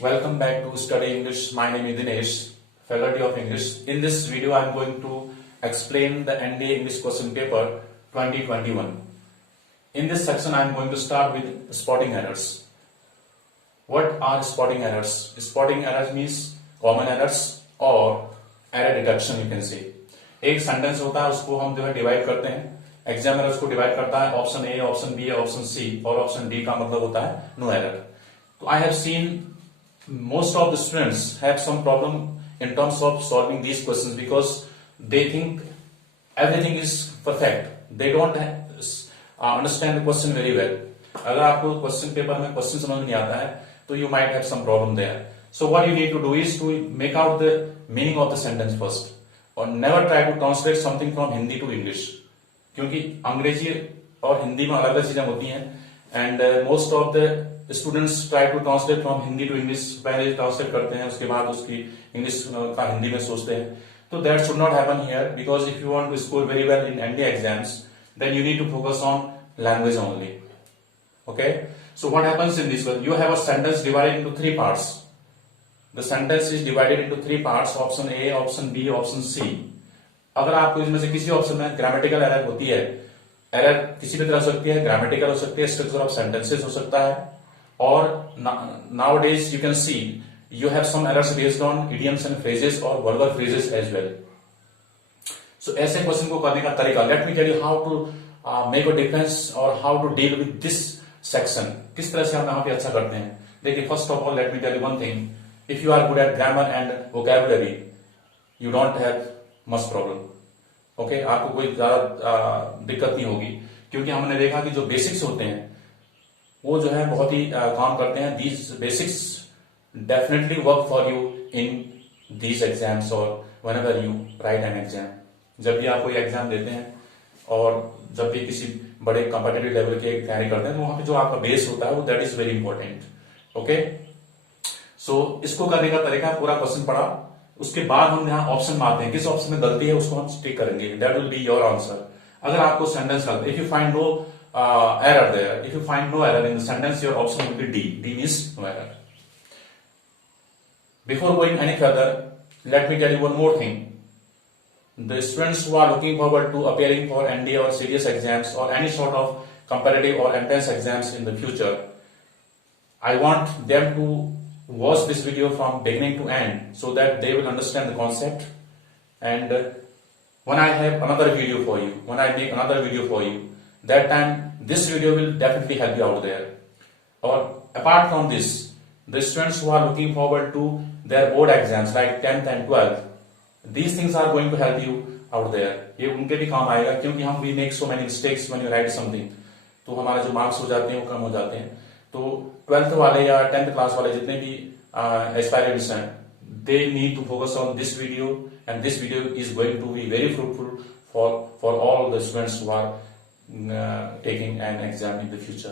Welcome back to Study English. My name is Dinesh, Faculty of English. In this video, I am going to explain the NDA English Question Paper 2021. In this section, I am going to start with spotting errors. What are spotting errors? Spotting errors means common errors or error detection, you can say. एक sentence होता है, उसको हम जो है divide करते हैं. Examiner उसको डिवाइड करता है option a, option b, option c और ऑप्शन डी का मतलब होता है नो एरर. तो I have seen most of the students have some problem in terms of solving these questions because they think everything is perfect. They don't understand the question very well. अगर आपको question paper में question समझ नहीं आता है तो you might have some problem there. So what you need to do is to make out the meaning of the sentence first, or never try to translate something from Hindi to English. क्योंकि अंग्रेजी और हिंदी में अलग अलग चीजें होती हैं and most of the students try to translate from Hindi to English. पहले ट्रांसलेट करते हैं, उसके बाद उसकी इंग्लिश का हिंदी में सोचते हैं. तो that should not happen here because if you want to score very well in NDA exams then you need to focus on language only. Okay, so what happens in this one, you have a sentence divided into three parts. The sentence is divided into three parts, option a, option b, option c. अगर आपको इसमें से किसी option में grammatical error होती है, error किसी भी तरह हो सकती है, ग्रामेटिकल हो सकती है, स्ट्रक्चर ऑफ सेंटेंसेस हो सकता है, or nowadays you can see you have some errors based on idioms and phrases or vulgar phrases as well. So ऐसे क्वेश्चन को करने का तरीका, let me tell you how to make a difference or how to deal with this section. किस तरह से हम यहाँ पे अच्छा करते हैं. देखिए, first of all let me tell you one thing, if you are good at grammar and vocabulary you don't have much problem. Okay, आपको कोई ज्यादा दिक्कत नहीं होगी क्योंकि हमने देखा कि जो बेसिक्स होते हैं वो जो है बहुत ही काम करते हैं. These basics definitely work for you in these exams और whenever you write an exam. जब भी आप कोई एग्जाम देते हैं और जब भी किसी बड़े कॉम्पिटिटिव लेवल की तैयारी करते हैं तो वहां पे जो आपका बेस होता है वो that is very important. Okay, so इसको करने का तरीका पूरा क्वेश्चन पढ़ा, उसके बाद हम यहाँ ऑप्शन मारते हैं, किस ऑप्शन में गलती है उसको हम टिक करेंगे. That will be your answer. अगर आपको सेंटेंस गलत, if you find no error there, if you find no error in the sentence, your option will be D. D means no error. Before going any further, let me tell you one more thing. The students who are looking forward to appearing for NDA or serious exams or any sort of competitive or entrance exams in the future, I want them to watch this video from beginning to end so that they will understand the concept. And when I have another video for you, when I make another video for you, that time this video will definitely help you out there. Or apart from this, the students who are looking forward to their board exams like 10th and 12th, these things are going to help you out there. ये उनके भी काम आएगा क्योंकि हम we make so many mistakes when you write something, तो हमारे जो मार्क्स हो जाते हैं वो कम हो जाते हैं. तो 12th वाले या 10th क्लास वाले जितने भी एस्पायरेंट्स हैं, they need to focus on this video, and this video is going to be very fruitful for all the students who are taking an exam in the future.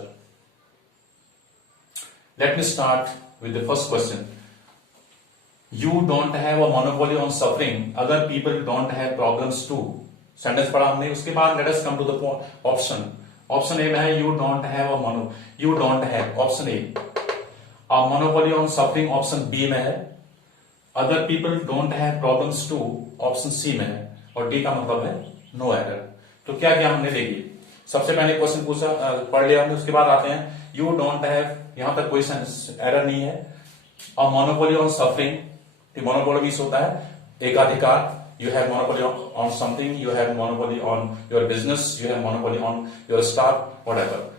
Let me start with the first question. You don't have a monopoly on suffering. Other people don't have problems too. Sentence पढ़ा हमने, उसके बाद let us come to the option. Option A में है you don't have option A. A monopoly on suffering option B में है. Other people don't have problems too option C में है. और D का मतलब है no error. तो क्या क्या हमने देखी. सबसे पहले क्वेश्चन पूछा, पढ़ लिया हमने, उसके बाद आते हैं यू डोंट हैव, यहां तक कोई एरर नहीं है. और monopoly on suffering, monopoly means होता है एकाधिकार. You have monopoly on something, you have monopoly on your business, you have monopoly on your staff, whatever.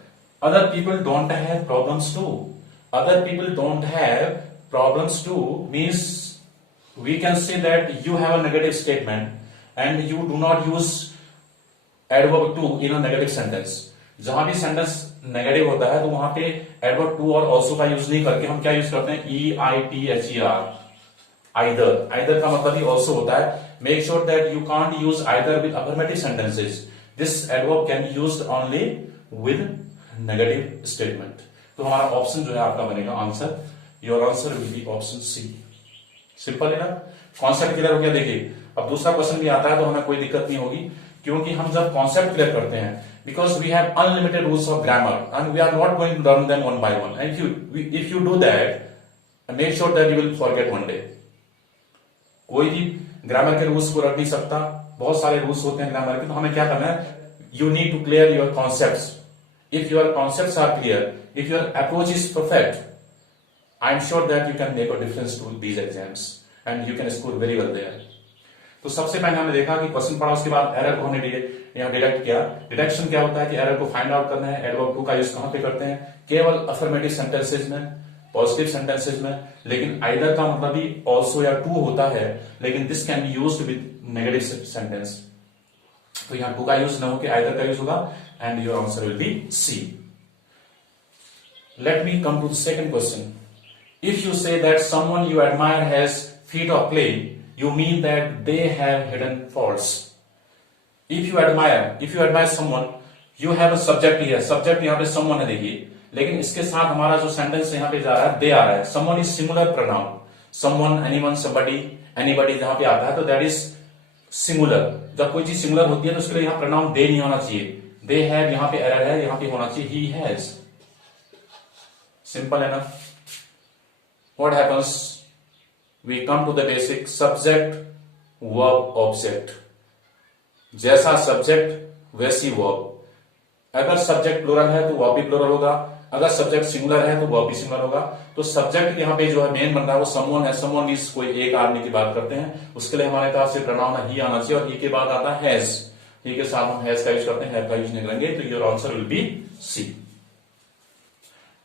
Other people don't have problems too. Other people don't have problems too means we can say that you have a negative statement and you do not use adverb too in a negative sentence. जहां भी sentence negative होता है तो वहां पे adverb to और also का use नहीं करके हम क्या यूज करते हैं, EITHER, आइदर. आइदर का मतलब ही ऑल्सो होता है. Make sure that you can't use either with affirmative sentences. This adverb can be used only with negative statement. तो हमारा ऑप्शन जो है आपका बनेगा answer. Your answer will be option c. Simple है ना, कॉन्सेप्ट क्लियर हो गया. देखिए, अब दूसरा क्वेश्चन भी आता है तो हमें कोई दिक्कत नहीं होगी क्योंकि हम जब कॉन्सेप्ट क्लियर करते हैं, because we have unlimited rules of grammar and we are not going to learn them one by one. And if you do that make sure that you will forget one day. कोई भी grammar के rules को रख नहीं सकता, बहुत सारे rules होते हैं ग्रामर के, तो हमें क्या करना है, you need to clear your concepts. If your concepts are clear, if your approach is perfect, I am sure that you can make a difference to these exams and you can score very well there. तो सबसे पहले हमने देखा कि question पढ़ा, उसके बाद error को हमने यहाँ डिटेक्ट किया। डिटेक्शन क्या होता है कि एरर को फाइंड आउट करना है। एडवर्ब टू का यूज कहां पे करते हैं, केवल अफर्मेटिव सेंटेंसेज में, पॉजिटिव सेंटेंसेज में, लेकिन आइदर का मतलब भी ऑल्सो या टू होता है, लेकिन this can be used with negative sentence. तो यहाँ टू का यूज न हो के आइदर का यूज होगा and your answer will be c. Let me come to the second question. If you say that someone you admire has feet of clay, you mean that they have hidden faults. If you admire someone, you have a subject here. Subject यहाँ पे someone है देखिए, लेकिन इसके साथ हमारा जो sentence यहाँ पे जा रहा है, they आ रहा है। someone is singular pronoun. someone, anyone, somebody, anybody जहाँ पे आता है तो that is singular. जब कोई चीज singular होती है तो उसके लिए यहाँ pronoun they नहीं होना चाहिए। they have यहाँ पे error है, यहाँ पे होना चाहिए he has. Simple enough. What happens? We come to the basic subject verb object। जैसा सब्जेक्ट वैसी वर्ब। अगर सब्जेक्ट प्लूरल है तो वर्ब भी प्लूरल होगा, अगर सब्जेक्ट सिंगुलर है तो वर्ब भी सिंगुलर होगा। तो सब्जेक्ट यहाँ पे जो है मेन बन रहा है वो समवन है। समवन इज कोई एक आदमी की बात करते हैं, उसके लिए हमारे पास से प्रोनाउन ही आना चाहिए और ही के बाद आता है हैज। ही के साथ हम हैज का यूज करते हैं, हैव का यूज नहीं करेंगे। तो your answer will be c.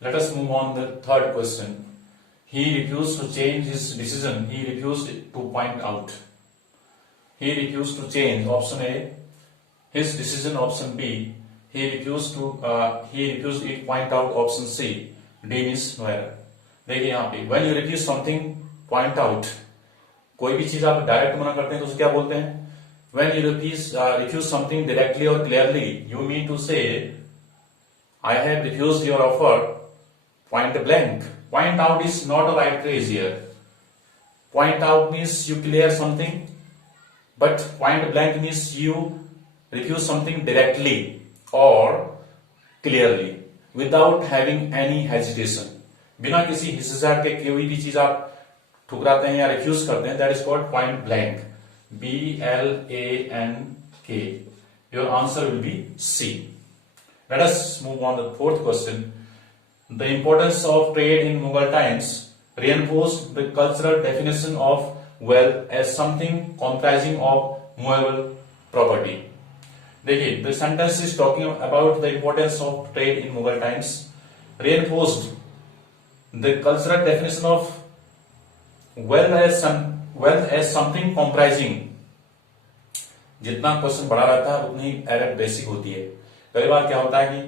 Let us move on the third question. He refused to change his decision. He refused to point out. He refused to change. Option A, his decision. Option B, he refused to point out. Option C, D means no error. देखिए यहाँ पे when you refuse something, point out. कोई भी चीज आप direct मना करते हैं तो उसे क्या बोलते हैं? When you refuse something directly or clearly, you mean to say, I have refused your offer. Point blank. Point out is not a right phrase here. Point out means you clear something, but point blank means you refuse something directly or clearly without having any hesitation. बिना किसी हिचकिचाहट के कोई भी चीज आप ठुकराते हैं या रिफ्यूज करते हैं, that is called point blank. B-L-A-N-K. Your answer will be C. Let us move on to the fourth question. The importance of trade in Mughal times reinforced the cultural definition of wealth as something comprising of movable property. देखिए, the sentence is talking about the importance of trade in Mughal times. Reinforced the cultural definition of wealth as something comprising. जितना question बड़ा रहता है उतनी error basic होती है। कई बार क्या होता है कि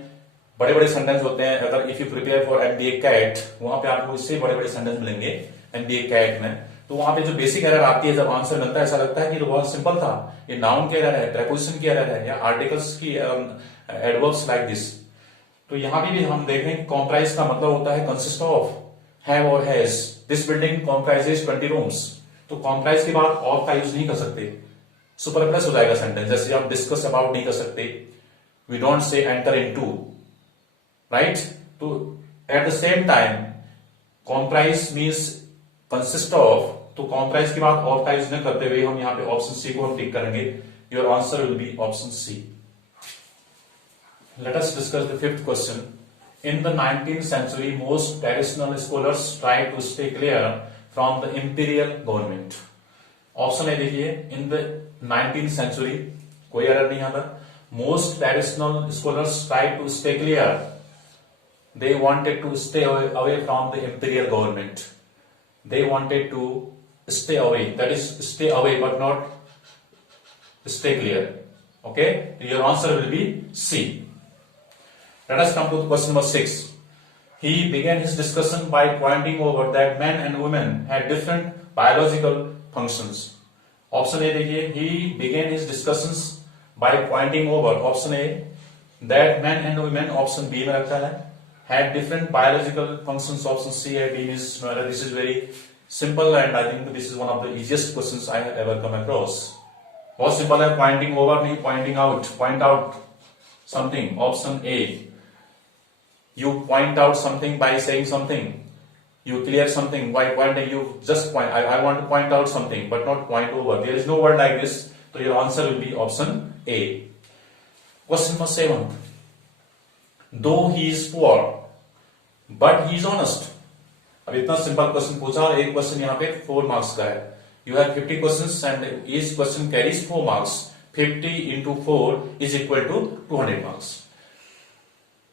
बड़े बड़े सेंटेंस होते हैं। अगर if you prepare for MBA CAT, वहां पे आपको इससे बड़े बड़े सेंटेंस मिलेंगे एमबीए कैट में, तो वहां पे जो बेसिक एरर आती है जब आंसर मिलता है, ऐसा लगता है कि तो बहुत सिंपल था, ये नाउन की एरर है, प्रेपोजिशन की एरर है या आर्टिकल्स की एडवर्ब्स लाइक दिस। तो यहां भी हम देख रहे हैं कॉम्प्राइज का मतलब होता है कंसिस्ट ऑफ, हैव और has. This building comprises 20 rooms. तो कॉम्प्राइज के बाद ऑफ का यूज नहीं कर सकते, सुपरफ्लस हो जाएगा सेंटेंस। जैसे हम डिस्कस अबाउट नहीं कर सकते, we don't say enter into, right. तो at the same time comprise means consist of, तो कॉम्प्राइज के बाद ऑफ का यूज न करते हुए हम यहाँ पे ऑप्शन सी को हम टिक करेंगे। Your answer will be option C. Let us discuss the fifth question. In the 19th century, most traditional scholars tried to stay clear from the imperial government. Option है देखिए, in the 19th century, कोई error नहीं आता। Most traditional scholars tried to stay clear. They wanted to stay away from the imperial government. They wanted to stay away. That is, stay away, but not stay clear. Okay? Your answer will be C. Let us come to question number 6. He began his discussion by pointing over that men and women had different biological functions. Option A देखिए, he began his discussions by pointing over. Option A, that men and women. Option B में रखा है, had different biological functions. Option C है, D is no error. This is very simple and I think this is one of the easiest questions I have ever come across. बहुत simple है, pointing over नहीं, pointing out. Point out something. Option A. You point out something by saying something. you clear something by pointing, you just point, I want to point out something, but not point over. There is no word like this. So your answer will be option A. Question number 7. Though he is poor, but he is honest. अब इतना simple question पूछा और एक question यहाँ पे 4 marks का है. You have 50 questions and each question carries 4 marks. 50 into 4 is equal to 200 marks.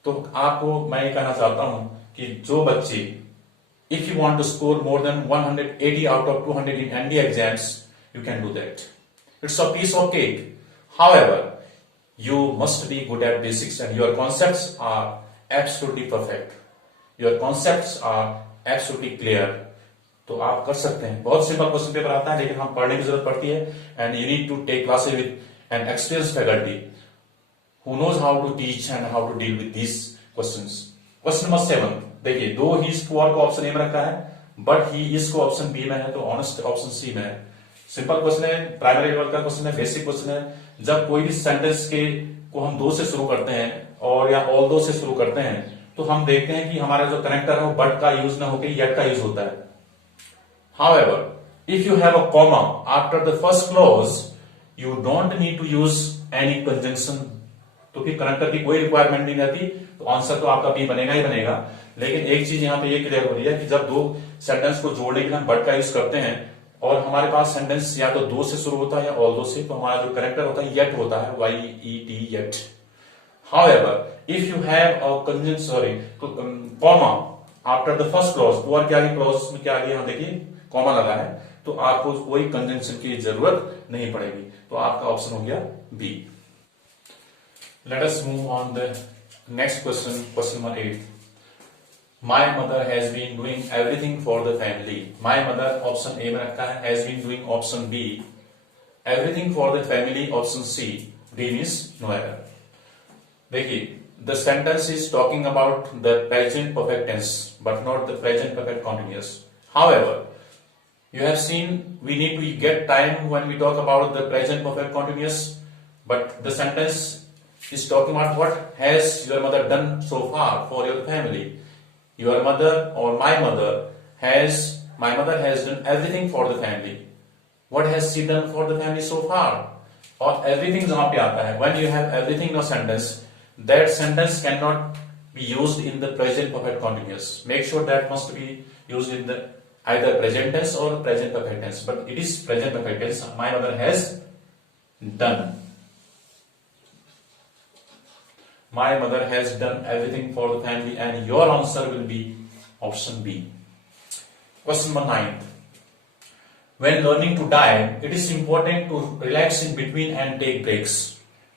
तो आपको मैं ये कहना चाहता हूं कि जो बच्चे, if you want to score more than 180 out of 200 in ND exams, you can do that. It's a piece of cake. However, you must be good at basics and your concepts are absolutely perfect. Your concepts are absolutely clear. तो आप कर सकते हैं. बहुत simple question paper आता है, लेकिन हम पढ़ने की जरूरत पड़ती है. And you need to take classes with an experience faculty who knows how to teach and how to deal with these questions. Question number 7. देखिए, दो ही पुअर को ऑप्शन ए में रखा है, बट ही इज को ऑप्शन बी में है, तो ऑनेस्ट ऑप्शन सी में है. सिंपल क्वेश्चन है, प्राइमरी लेवल का क्वेश्चन है, बेसिक क्वेश्चन है. जब कोई भी सेंटेंस के को हम दो से शुरू करते हैं और या ऑल दो से शुरू करते हैं, तो हम देखते हैं कि हमारा जो कनेक्टर है वो बट का यूज ना होकर येट का यूज होता है. However, if you have a comma after the first clause, you don't need to use any conjunction. तो फिर कनेक्टर की कोई रिक्वायरमेंट नहीं रहती, तो आंसर तो आपका बी बनेगा ही बनेगा. लेकिन एक चीज यहाँ पे ये क्लियर हो रही है कि जब दो सेंटेंस को जोड़ने के लिए हम बट का यूज करते हैं और हमारे पास सेंटेंस या तो दो से शुरू होता है या ऑल दो से, तो हमारा जो कनेक्टर होता है येट होता है, YET yet. However, if you have a conjunction, comma after the first clause, और क्या आगे क्लॉज में क्या आगे यहाँ देखिए कॉमा लगा है, तो आपको कोई कंजंक्शन की जरूरत नहीं पड़ेगी. तो आपका ऑप्शन हो गया B. Let us move on the next question. Question number 8. My mother has been doing everything for the family. My mother option A में रखा है, has been doing option B, everything for the family option C, D means no error. देखिए, the sentence is talking about the present perfect tense but not the present perfect continuous. However, you have seen we need to get time when we talk about the present perfect continuous, but the sentence is talking about what has your mother done so far for your family. Your mother or my mother has done everything for the family. What has she done for the family so far? और everything जहां पे आता है, when you have everything in a sentence, that sentence cannot be used in the present perfect continuous. Make sure that must be used in the either present tense or present perfect tense, but it is present perfect tense. My mother has done. My mother has done everything for the family, and your answer will be option B. Question number 9. When learning to dive, it is important to relax in between and take breaks.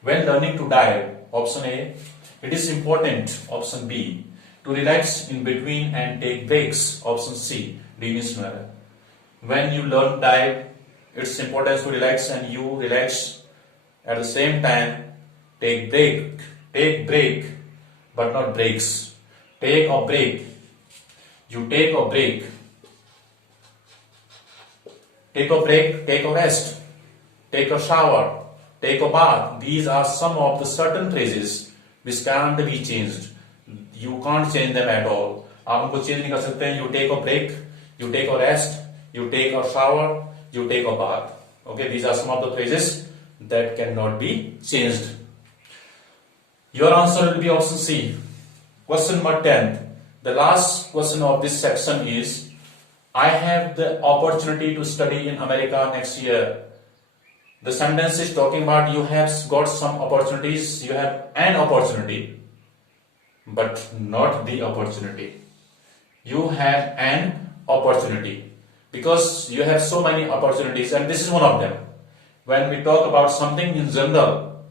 When learning to dive, option A, it is important, option B, to relax in between and take breaks, option C, D means no error. When you learn dive, it's important to relax and you relax at the same time. Take break, but not breaks. Take a break. You take a break. Take a break, take a rest, take a shower, take a bath. These are some of the certain phrases which can't be changed. You can't change them at all. आप उनको change नहीं कर सकते हैं. You take a break, you take a rest, you take a shower, you take a bath. Okay, these are some of the phrases that cannot be changed. Your answer will be option C. Question number 10. The last question of this section is, I have the opportunity to study in America next year. The sentence is talking about you have got some opportunities, you have an opportunity, but not the opportunity. You have an opportunity because you have so many opportunities, and this is one of them. When we talk about something in general,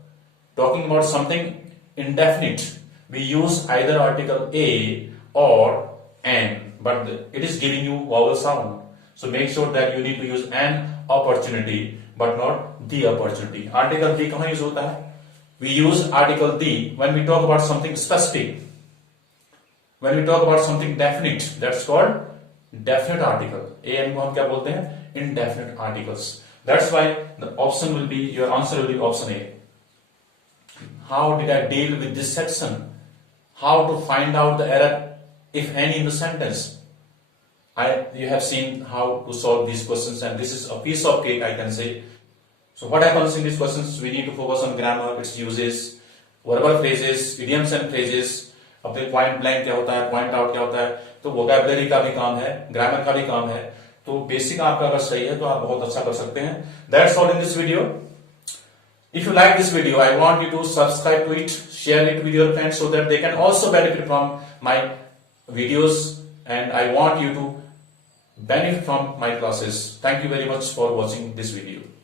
talking about something indefinite, we use either article A or an, but it is giving you vowel sound. So make sure that you need to use an opportunity but not the opportunity. Article D कहाँ use होता है? We use article D when we talk about something specific. When we talk about something definite, that's called definite article. A को हम क्या बोलते हैं? Indefinite articles. That's why the option will be, your answer will be option A. How did I deal with this section? How to find out the error, if any, in the sentence? You have seen how to solve these questions, and this is a piece of cake, I can say. So what happens in these questions? We need to focus on grammar, its uses, verbal phrases, idioms and phrases. अपने point blank क्या होता है, point out क्या होता है, तो vocabulary का भी काम है, ग्रामर का भी काम है. तो बेसिक आपका अगर सही है तो आप बहुत अच्छा कर सकते हैं. That's all in this video. If you like this video, I want you to subscribe to it, share it with your friends so that they can also benefit from my videos, and I want you to benefit from my classes. Thank you very much for watching this video.